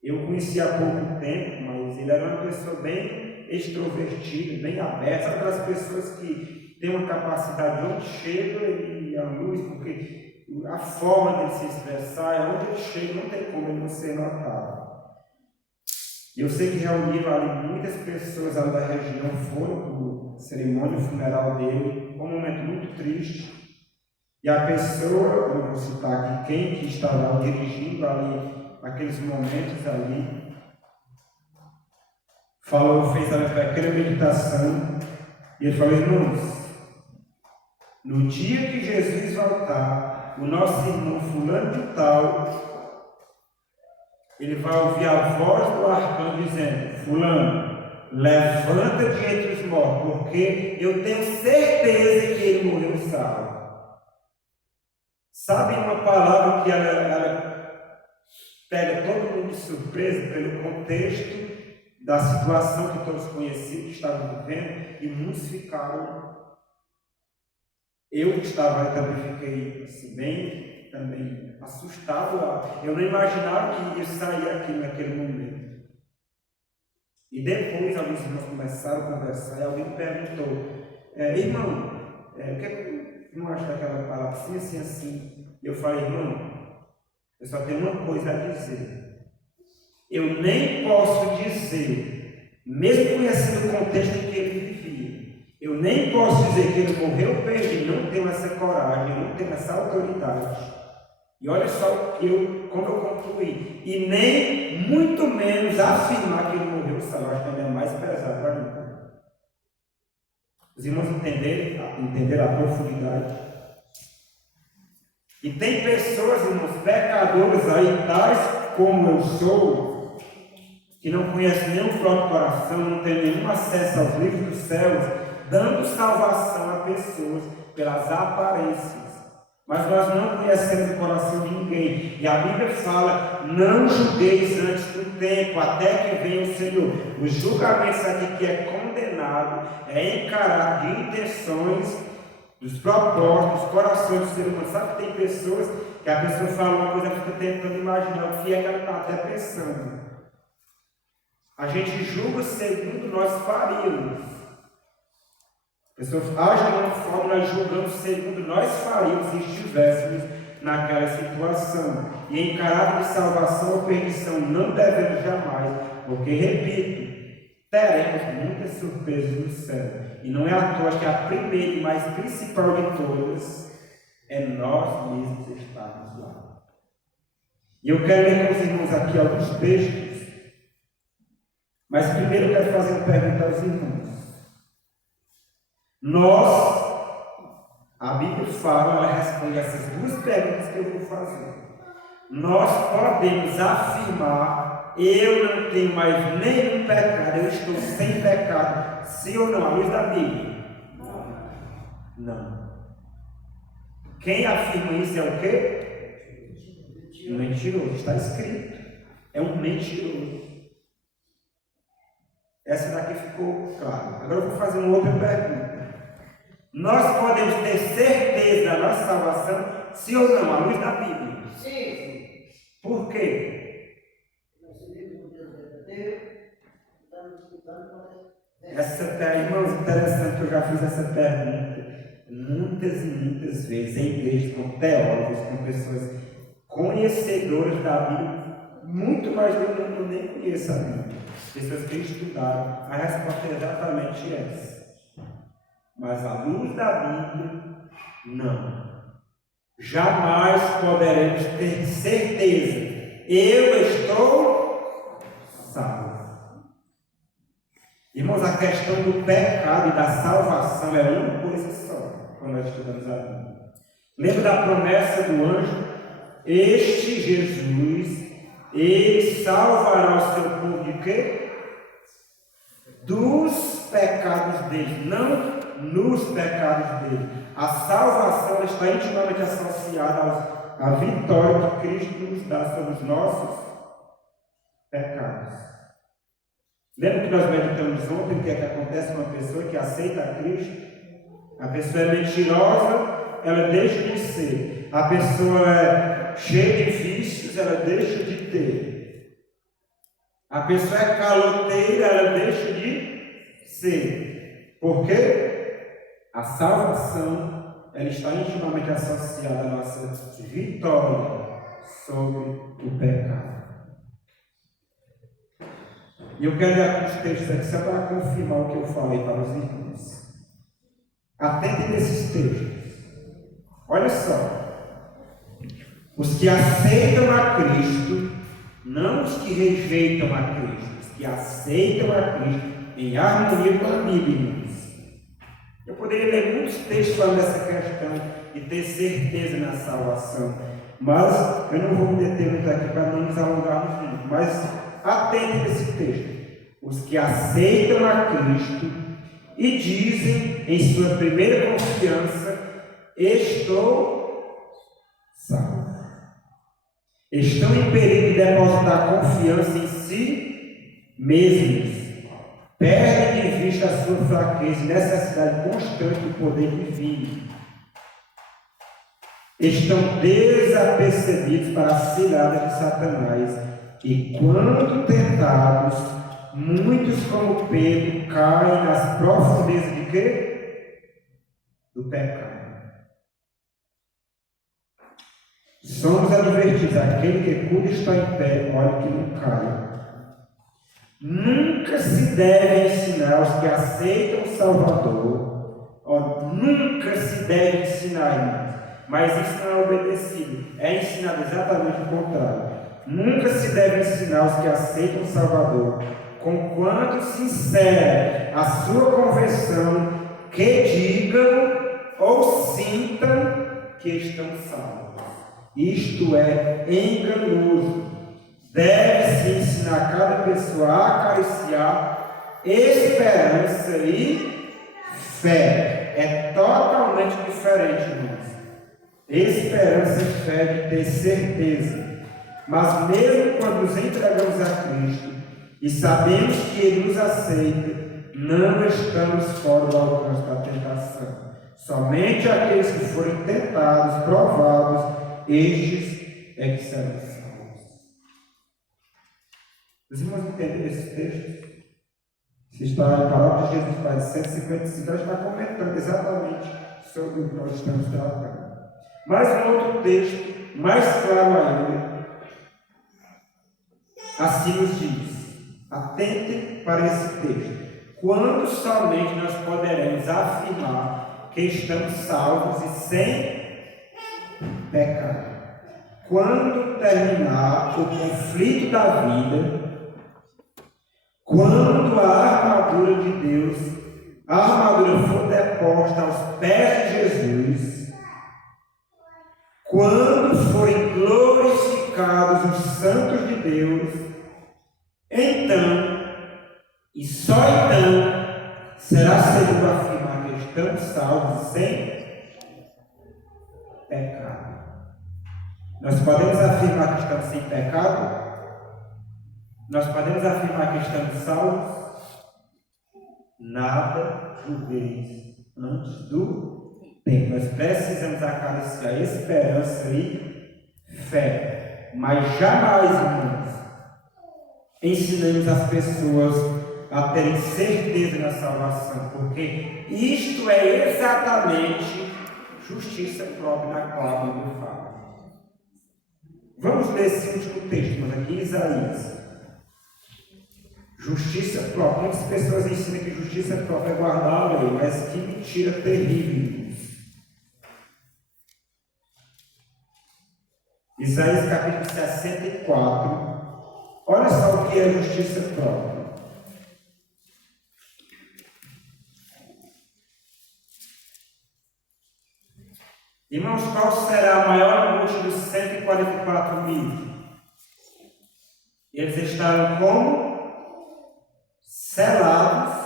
Eu o conheci há pouco tempo, mas ele era uma pessoa bem extrovertida, bem aberta. Sabe aquelas pessoas que têm uma capacidade de onde chega e a luz, porque a forma dele se expressar, onde ele chega, não tem como ele não ser notado. Eu sei que reuniram ali muitas pessoas ali da região, foram para a cerimônia funeral dele, um momento muito triste. E a pessoa, eu não vou citar aqui quem que estava dirigindo ali, naqueles momentos ali, fez a pequena meditação, e ele falou: irmãos, no dia que Jesus voltar, o nosso irmão fulano de tal, ele vai ouvir a voz do arcanjo dizendo: fulano, levanta de entre os mortos, porque eu tenho certeza que ele morreu salvo. Sabe uma palavra que ela pega todo mundo de surpresa pelo contexto da situação que todos conheciam, que estavam vivendo, e muitos ficaram. Eu que estava também fiquei assim, bem também assustado. Eu não imaginava que ia sair aqui naquele momento. E depois alguns irmãos começaram a conversar e alguém perguntou: irmão, o que é que não acha daquela palavra assim, assim, assim? Eu falei: irmão, eu só tenho uma coisa a dizer. Eu nem posso dizer, mesmo conhecendo o contexto em que ele vivia, eu nem posso dizer que ele morreu perdido, não tenho essa coragem, não tenho essa autoridade. E olha só como eu concluí. E nem muito menos afirmar que ele morreu salvo. Eu acho que ainda é mais pesado para mim. Os irmãos entenderam a profundidade. E tem pessoas, irmãos, pecadores aí, tais como eu sou, que não conhecem nem o próprio coração, não tem nenhum acesso aos livros dos céus, dando salvação a pessoas pelas aparências. Mas nós não conhecemos o coração de ninguém. E a Bíblia fala: não julgueis antes do tempo, até que venha o Senhor. Os julgamentos aqui que é condenado é encarar de intenções, dos propósitos, dos corações do ser humano. Sabe que tem pessoas que a pessoa fala uma coisa, fica tentando imaginar o que é que ela está até pensando. A gente julga segundo nós faríamos. A pessoa age de uma forma, nós julgamos segundo nós faríamos se estivéssemos naquela situação. E em caráter de salvação ou perdição não devemos jamais, porque, repito, teremos muitas surpresas no céu. E não é à toa que a primeira e mais principal de todas é nós mesmos estarmos lá. E eu quero ler com os irmãos aqui alguns textos, mas primeiro eu quero fazer uma pergunta aos irmãos. A Bíblia fala, ela responde essas duas perguntas que eu vou fazer. Nós podemos afirmar: eu não tenho mais nenhum pecado, eu estou sem pecado, sim ou não, à luz da Bíblia? Não. Quem afirma isso é o quê? Um mentiroso, está escrito. É um mentiroso. Essa daqui ficou clara. Agora eu vou fazer uma outra pergunta. Nós podemos ter certeza da nossa salvação, sim ou não, à luz da Bíblia? Sim. Por quê? Essa pergunta, irmãos, interessante que eu já fiz essa pergunta muitas e muitas vezes em igrejas, com teólogos, com pessoas conhecedoras da Bíblia, muito mais do que eu nem conheço a Bíblia. Pessoas que estudaram, a resposta é exatamente essa. Mas à luz da Bíblia, não. Jamais poderemos ter certeza: eu estou salvo. Irmãos, a questão do pecado e da salvação é uma coisa só, quando nós estudamos a Bíblia. Lembra da promessa do anjo? Este Jesus, ele salvará o seu povo de quê? Dos pecados dele, não nos pecados dele. A salvação está intimamente associada à vitória que Cristo nos dá sobre os nossos pecados. Lembra que nós meditamos ontem o que é que acontece com uma pessoa que aceita a Cristo? A pessoa é mentirosa, ela deixa de ser. A pessoa é cheia de vícios, ela deixa de ter. A pessoa é caloteira, ela deixa de ser. Por quê? A salvação, ela está intimamente associada à nossa vitória sobre o pecado. E eu quero ler alguns textos aqui só para confirmar o que eu falei para os irmãos. Atentem nesses textos. Olha só. Os que aceitam a Cristo, não os que rejeitam a Cristo, os que aceitam a Cristo em harmonia com a Bíblia, irmãos. Eu poderia ler muitos textos falando dessa questão e ter certeza na salvação, mas eu não vou me deter muito aqui para não nos alongarmos muito. Mas atentem nesse texto. Os que aceitam a Cristo e dizem em sua primeira confiança: estou salvo. Estão em perigo de depositar confiança em si mesmos. Perdem de vista a sua fraqueza e necessidade constante do poder divino. Estão desapercebidos para a cilada de Satanás. E quando tentados, muitos como Pedro caem nas profundezas de quê? Do pecado. Somos advertidos: aquele que cuida está em pé, olha que não caia. Nunca se deve ensinar aos que aceitam o Salvador, nunca se deve ensinar, irmãos, mas isso não é obedecido. É ensinado exatamente o contrário. Nunca se deve ensinar os que aceitam o Salvador, conquanto sincera a sua conversão, que digam ou sintam que estão salvos. Isto é enganoso. Deve-se ensinar cada pessoa a acariciar esperança e fé. É totalmente diferente, irmãos. Esperança e fé de ter certeza. Mas mesmo quando nos entregamos a Cristo e sabemos que Ele nos aceita, não estamos fora do alcance da tentação. Somente aqueles que forem tentados, provados, estes é que serão salvos. Os irmãos entenderam esse texto? Se está em palavras de Jesus, Pai, 155, ela está comentando exatamente sobre o que nós estamos tratando. Mas um outro texto, mais claro ainda, assim nos diz. Atentem para esse texto. Quando somente nós poderemos afirmar que estamos salvos e sem pecado? Quando terminar o conflito da vida, quando a armadura de Deus, a armadura for deposta aos pés de Jesus, quando forem glorificados os santos de Deus, então, e só então, será seguro afirmar que estamos salvos sem pecado. Nós podemos afirmar que estamos sem pecado? Nós podemos afirmar que estamos salvos? Nada julgueis antes do tempo. Nós precisamos acariciar esperança e fé. Mas jamais, irmãos, ensinamos as pessoas a terem certeza na salvação, porque isto é exatamente justiça própria na qual a Bíblia fala. Vamos ler esse último texto, mas aqui em Isaías. Justiça própria. Muitas pessoas ensinam que justiça própria é guardar a lei, mas que mentira terrível. Isaías capítulo 64. Olha só o que é justiça própria. Irmãos, qual será a maior angústia dos 144 mil? Eles estarão como? Selados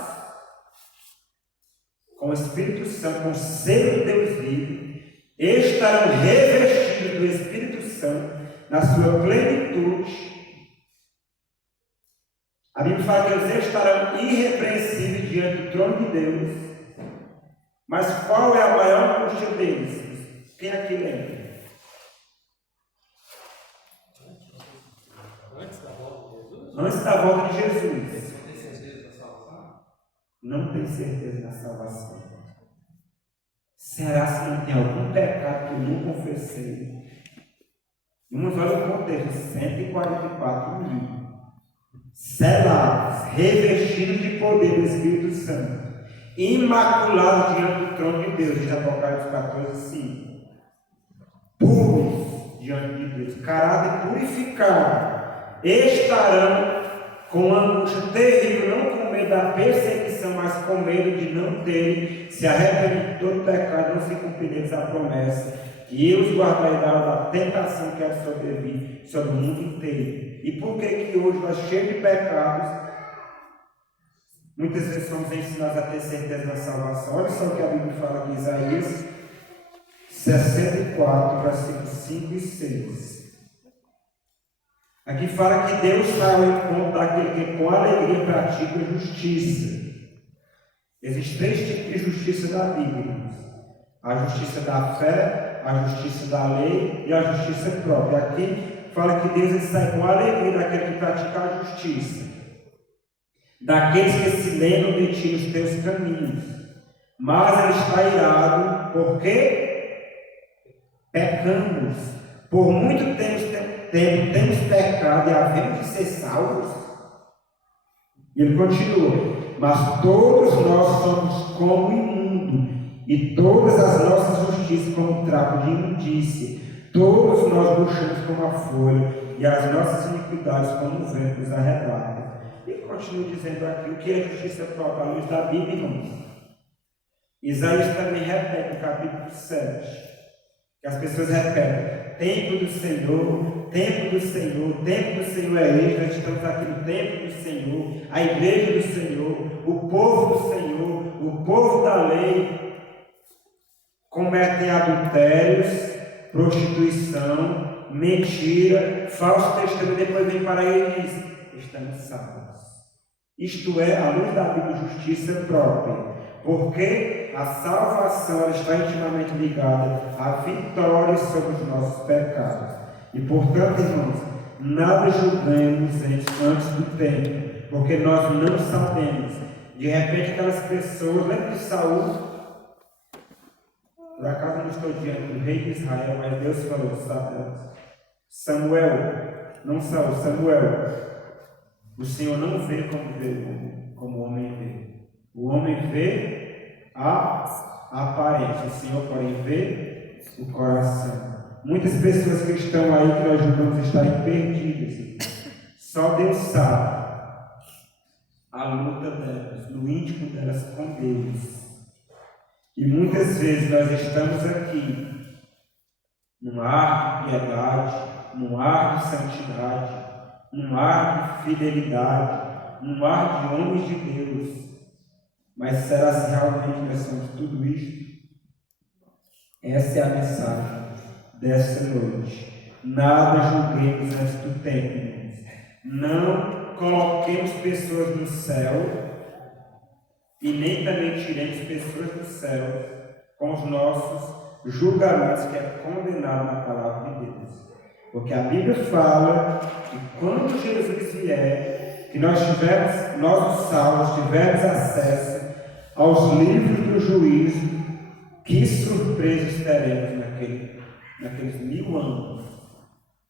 com o Espírito Santo, com o selo de Deus vivo, estarão revestidos do Espírito Santo na sua plenitude. A Bíblia fala que eles estarão irrepreensíveis diante do trono de Deus. Mas qual é a maior angústia deles? Quem aqui lembra? Antes da volta de Jesus. Não tem certeza na salvação. Será que não tem algum pecado que eu não confessei? Vamos olhar o contexto: 144 mil. Selados, revestidos de poder do Espírito Santo, imaculados diante do trono de Deus, diz Apocalipse 14:5. Puros diante de Deus, caráter purificado, estarão com angústia terrível, não com medo da perseguição, mas com medo de não terem se arrependido de todo pecado, não se cumprir a promessa, e eu os guardarei da tentação que há de sobrevir sobre o mundo inteiro. E por que hoje nós, cheios de pecados, muitas vezes somos ensinados a ter certeza da salvação? Olha só o que a Bíblia fala aqui em Isaías 64, versículos 5 e 6. Aqui fala que Deus está ao encontro daquele que com alegria pratica a justiça. Existem 3 tipos de justiça da Bíblia: a justiça da fé, a justiça da lei e a justiça própria. Aqui fala que Deus sai com alegria daquele que pratica a justiça, daqueles que se lembram de ti nos teus caminhos. Mas Ele está irado porque pecamos. Por muito tempo temos pecado e havemos de ser salvos. E ele continua: mas todos nós somos como imundo, e todas as nossas justiças como trapo de imundícia. Todos nós murchamos como a folha, e as nossas iniquidades como o vento nos arrebata. E continua dizendo aqui o que é justiça própria à luz da Bíblia, irmãos. Isaías também repete no capítulo 7, que as pessoas repetem: templo do Senhor, templo do Senhor, templo do Senhor é este. Nós estamos aqui no templo do Senhor, a igreja do Senhor, o povo do Senhor, o povo da lei. Cometem adultérios, prostituição, mentira, falso testemunho. Depois vem para ele e diz: estamos salvos. Isto é, a luz da Bíblia, justiça própria. Porque a salvação ela está intimamente ligada à vitória sobre os nossos pecados. E portanto, irmãos, nada julguemos antes do tempo, porque nós não sabemos. De repente, aquelas pessoas, lembra de Saul? Por acaso não estou diante do rei de Israel, mas Deus falou: Samuel, não Saul, Samuel, o Senhor não vê como o homem vê. O homem vê a aparência, o Senhor, porém, vê o coração. Muitas pessoas que estão aí, que nós julgamos estarem perdidas, só Deus sabe a luta delas, no íntimo delas com Deus. E muitas vezes nós estamos aqui, num ar de piedade, num ar de santidade, num ar de fidelidade, num ar de homens de Deus. Mas será se realmente nós somos tudo isto? Essa é a mensagem dessa noite. Nada julguemos antes do tempo, irmãos. Não coloquemos pessoas no céu e nem também tiremos pessoas do céu com os nossos julgamentos, que é condenado na palavra de Deus. Porque a Bíblia fala que quando Jesus vier, que nós os salvos, tivermos acesso aos livros do juízo, que surpresas teremos naqueles 1000 anos.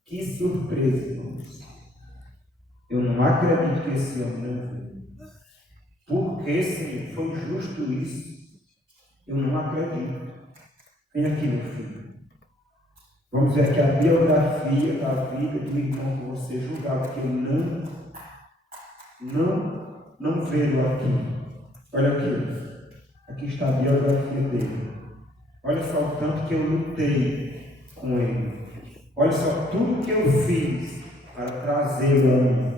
Que surpresa, irmãos. Eu não acredito que esse homem não veio. Por que, Senhor, foi justo isso? Eu não acredito. Vem aqui, meu filho. Vamos ver aqui a biografia da vida do irmão que você julgava, porque ele não veio aqui. Olha aqui. Aqui está a biografia dele. Olha só o tanto que eu lutei com ele. Olha só tudo que eu fiz para trazê-lo a mim.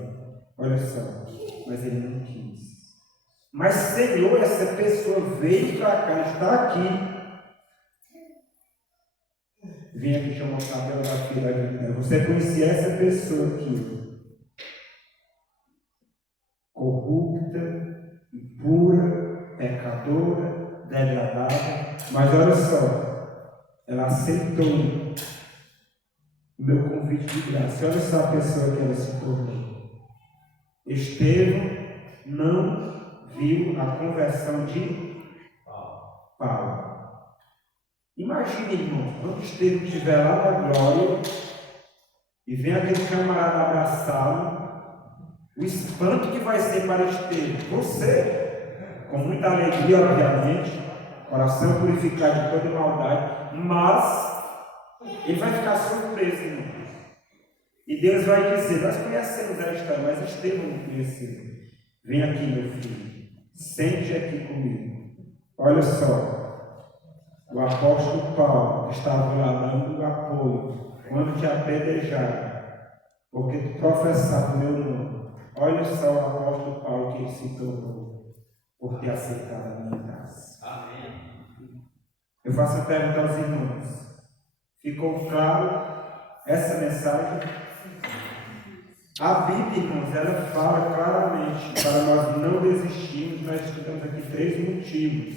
Olha só. Mas ele não quis. Mas, Senhor, essa pessoa veio para cá, está aqui. Vem aqui, deixa eu mostrar a biografia da vida dela. Você conhecia essa pessoa aqui? Corrupta, impura, pecadora, degradada. Mas olha só, ela aceitou o meu convite de graça. Olha só a pessoa que ela se tornou. Estevão não viu a conversão de Paulo. Imagine, irmão, quando Estevão estiver lá na glória e vem aquele camarada abraçá-lo, o espanto que vai ser para Estevão. Você, com muita alegria, obviamente, coração purificado de toda maldade, mas ele vai ficar surpreso, irmão. E Deus vai dizer: nós conhecemos a história, mas Estevão não conheceu. Vem aqui, meu filho. Sente aqui comigo. Olha só, o apóstolo Paulo estava lá dando apoio quando te apedrejaram, porque tu professava o meu nome. Olha só o apóstolo Paulo que ele se tornou por ter aceitado a minha graça. Amém. Eu faço a pergunta aos irmãos: ficou claro essa mensagem? A Bíblia, irmãos, ela fala claramente para nós não desistirmos. Nós estudamos aqui 3 motivos.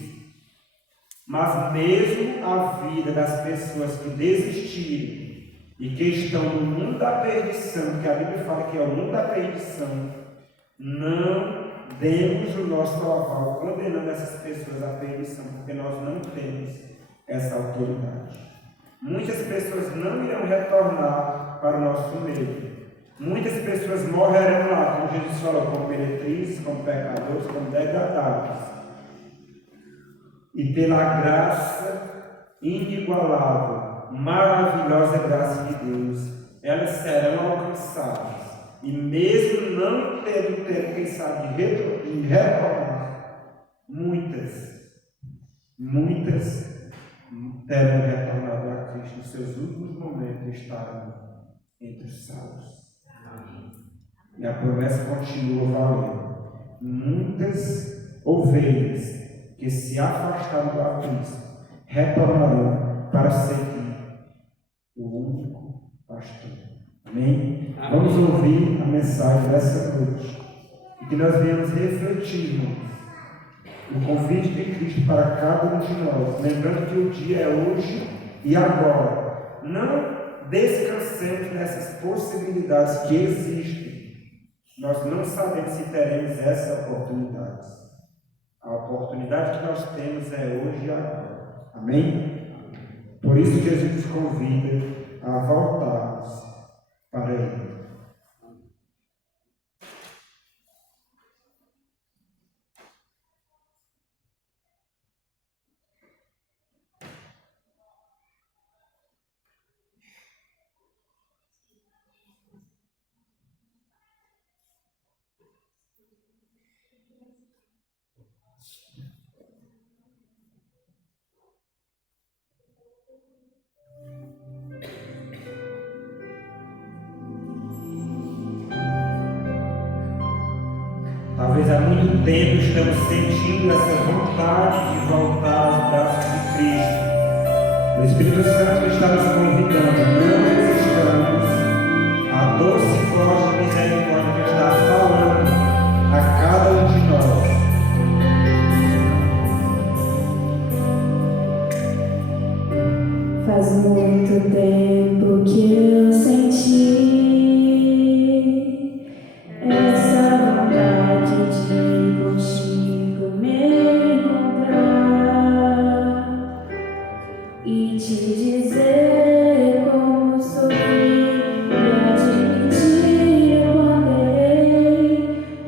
Mas mesmo a vida das pessoas que desistiram e que estão no mundo da perdição, que a Bíblia fala que é o mundo da perdição, não demos o nosso aval condenando essas pessoas à perdição, porque nós não temos essa autoridade. Muitas pessoas não irão retornar para o nosso meio. Muitas pessoas morrerão lá, como Jesus falou, como meretrizes, como pecadores, como degradados. e pela graça inigualável, maravilhosa graça de Deus, elas serão alcançadas. E mesmo não tendo pensado em retornar, muitas terão retornado a Cristo. Nos seus últimos momentos estarão entre os salvos. E a promessa continua valendo. Muitas ovelhas que se afastaram da Cristo retornarão para seguir o único pastor. Amém? Vamos ouvir a mensagem dessa noite e que nós venhamos refletir o convite de Cristo para cada um de nós, lembrando que o dia é hoje e agora. Não descansemos nessas possibilidades que existem. Nós não sabemos se teremos essa oportunidade. A oportunidade que nós temos é hoje e agora. Amém? Por isso Jesus nos convida a voltarmos para Ele. Talvez há muito tempo estamos sentindo essa vontade de voltar aos braços de Cristo. O Espírito Santo está nos convidando, não resistamos à doce voz de misericórdia que está falando a cada um de nós. Faz muito tempo que eu senti essa vontade de contigo me encontrar e te dizer como sofri e admitir quando errei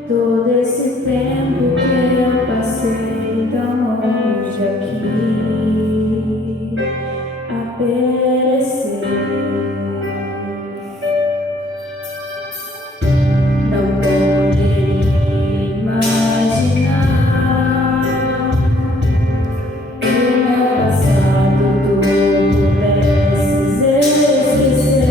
todo esse tempo que eu passei tão longe aqui a perecer. Não poderia imaginar que o meu passado tu pudesses esquecer.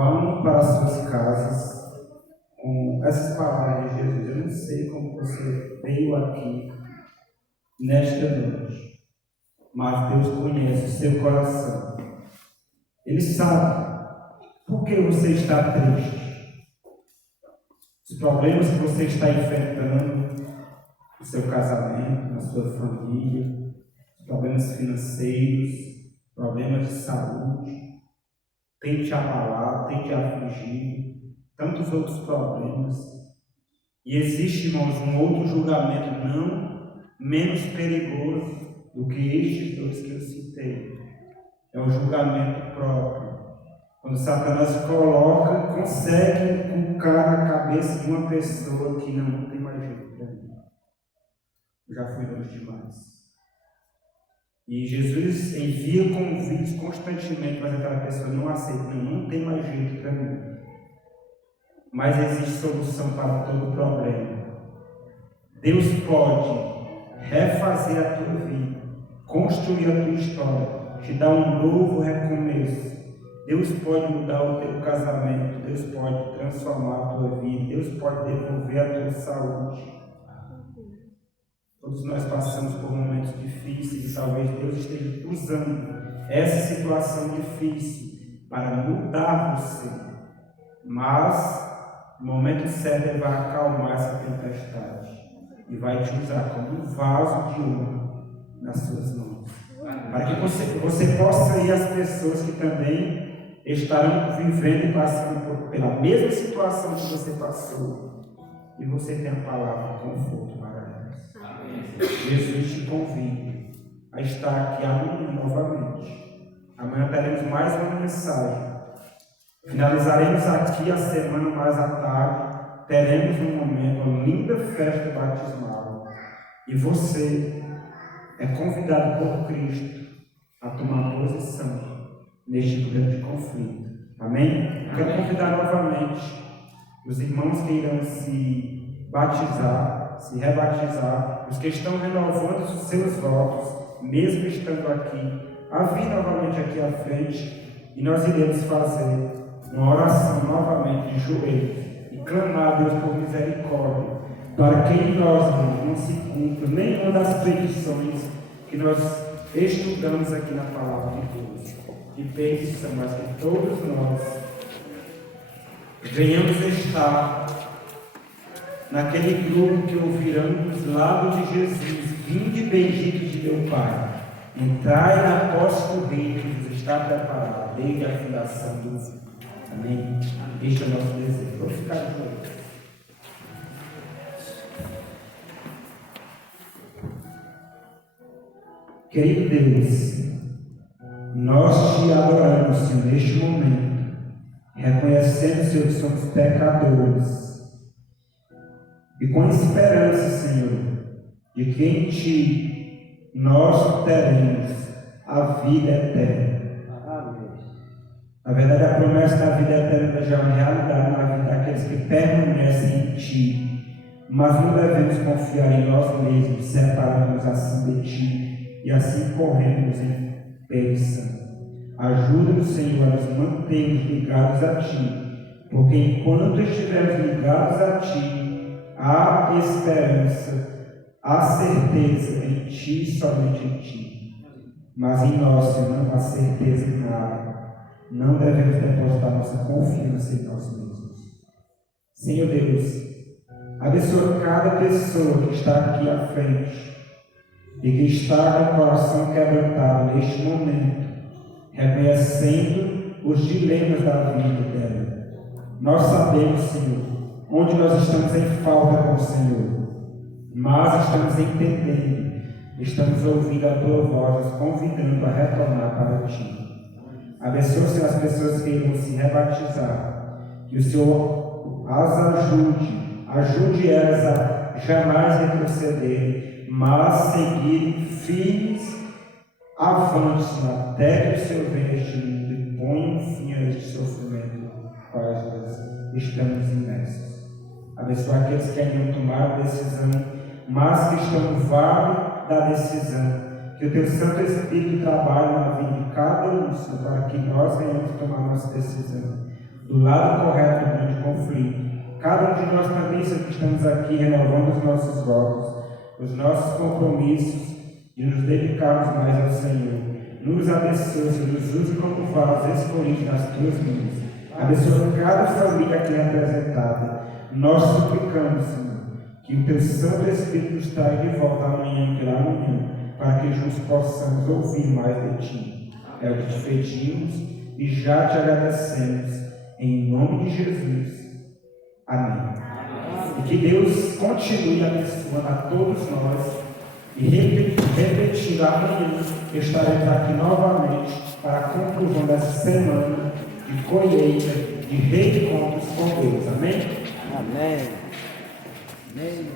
vão para as suas casas com essas palavras de Jesus. Eu não sei como você veio aqui nesta noite, mas Deus conhece o seu coração. Ele sabe por que você está triste, os problemas que você está enfrentando no seu casamento, na sua família, os problemas financeiros, problemas de saúde, tem te abalado, tem te afligido, tantos outros problemas. E existe, irmãos, um outro julgamento não menos perigoso do que estes dois que eu citei. É o julgamento próprio. Quando Satanás consegue colocar na cabeça de uma pessoa que não tem mais jeito para mim. Eu já fui longe demais. E Jesus envia convites constantemente, mas aquela pessoa não aceita, não tem mais jeito para mim. Mas existe solução para todo problema. Deus pode refazer a tua vida, construir a tua história, te dar um novo recomeço. Deus pode mudar o teu casamento, Deus pode transformar a tua vida, Deus pode devolver a tua saúde. Todos nós passamos por momentos difíceis e talvez Deus esteja usando essa situação difícil para mudar você. Mas no momento certo Ele vai acalmar essa tempestade e vai te usar como um vaso de ouro nas suas mãos, para que você possa ir às pessoas que também estarão vivendo e passando pela mesma situação que você passou, e você tem a palavra de conforto para elas. Jesus te convida a estar aqui amanhã novamente. Amanhã teremos mais uma mensagem. Finalizaremos aqui a semana mais à tarde. Teremos um momento, uma linda festa batismal. E você é convidado por Cristo a tomar posição neste grande conflito. Amém? Eu quero convidar novamente os irmãos que irão se batizar, se rebatizar, os que estão renovando os seus votos, mesmo estando aqui, a vir novamente aqui à frente, e nós iremos fazer uma oração novamente de joelhos e clamar a Deus por misericórdia, para que em nós não se cumpra nenhuma das petições que nós estudamos aqui na palavra de Deus. Que petição, mas que todos nós venhamos estar naquele grupo que ouvirão dos lábios de Jesus: vinde bendito de meu Pai, entrai na posse do reino que vos está preparado desde a fundação do mundo. Amém? Este é o nosso desejo. Vamos ficar de joelhos. Querido Deus, nós te adoramos, Senhor, neste momento, reconhecendo, Senhor, que somos pecadores, e com esperança, Senhor, de que em Ti nós teremos a vida eterna. Na verdade, a promessa da vida eterna já é uma realidade na vida daqueles que permanecem em Ti, mas não devemos confiar em nós mesmos, separando-nos assim de Ti e assim correndo-nos em perdição. Ajuda-nos, Senhor, a nos mantermos ligados a Ti, porque enquanto estivermos ligados a Ti, há esperança, há certeza em Ti, somente em Ti. Mas em nós, Senhor, não há certeza em nada. Não devemos depositar nossa confiança em nós mesmos. Senhor Deus, abençoa cada pessoa que está aqui à frente e que está com o coração quebrantado neste momento, reconhecendo os dilemas da vida dela. Nós sabemos, Senhor, onde nós estamos em falta com o Senhor, mas estamos entendendo, estamos ouvindo a Tua voz, nos convidando a retornar para Ti. Abençoe, Senhor, as pessoas que irão se rebatizar, que o Senhor as ajude elas a jamais retrocederem, mas seguirem firmes avante até que o Senhor venha este mundo e ponha um fim a este sofrimento no qual nós estamos imersos. Abençoe aqueles que ainda não tomaram a decisão, mas que estão no vale da decisão. Que o Teu Santo Espírito trabalhe na vida de cada um, Senhor, para que nós venhamos tomar nossa decisão. do lado correto do grande conflito. Cada um de nós também estamos aqui renovando os nossos votos, os nossos compromissos e nos dedicarmos mais ao Senhor. Nos abençoe, Senhor, nos use como vasos escolhidos nas tuas mãos. Abençoa cada família aqui representada. Nós suplicamos, Senhor, que o teu Santo Espírito nos traga de volta amanhã, pela manhã, para que juntos possamos ouvir mais de ti. É o que te pedimos e já te agradecemos. Em nome de Jesus. Amém. E que Deus continue abençoando a todos nós. E repetindo, amanhã estaremos aqui novamente para a conclusão dessa semana de colheita, de reencontros com Deus. Amém? Amém. Amém.